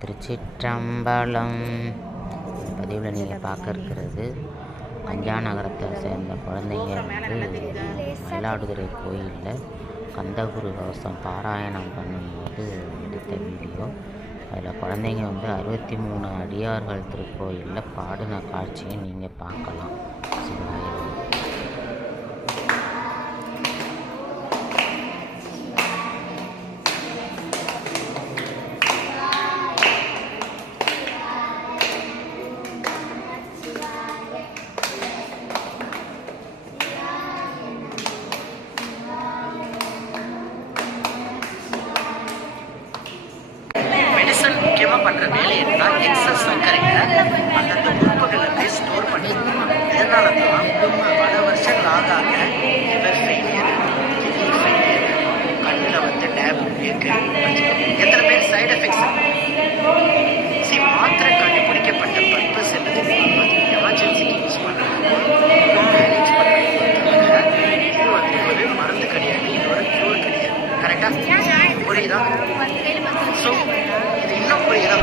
திருச்சிற்றம்பலம். பதிவில் நீங்கள் பார்க்க இருக்கிறது அஞ்சா நகரத்தை சேர்ந்த குழந்தைங்க மயிலாடுதுறை கோயிலில் கந்தகுரு கவசம் பாராயணம் பண்ணும்போது எடுத்த வீடியோ. அதில் குழந்தைங்க 63 அடியார்கள் திருக்கோயிலில் பாடின காட்சியை நீங்கள் பார்க்கலாம். சிவாயிரம். முக்கியமாக பண்ணுற வேலை என்ன, எக்ஸஸ் சர்க்கரையை அந்தந்த உறுப்புகளை ஸ்டோர் பண்ணிக்கணும். இதனால தான் பல வருஷங்கள் ஆகாக லிவர் ஃபெயிலியர், கிட்னி ஃபெயிலியர், கண்ணில் டேப் இருக்கு. எத்தனை பேர் சைடு எஃபெக்ட்ஸ் மாத்திரை கண்டுபிடிக்கப்பட்ட பர்பஸ் என்னது, எமர்ஜென்சிக்கு யூஸ் பண்ணுறது, மேனேஜ் பண்ணுறது. இது ஒரு மருந்து கிடையாது, இது ஒரு க்யூர் கிடையாது. கரெக்டாக புரியுதா? ஸோ இது இன்னும் புரியுதா?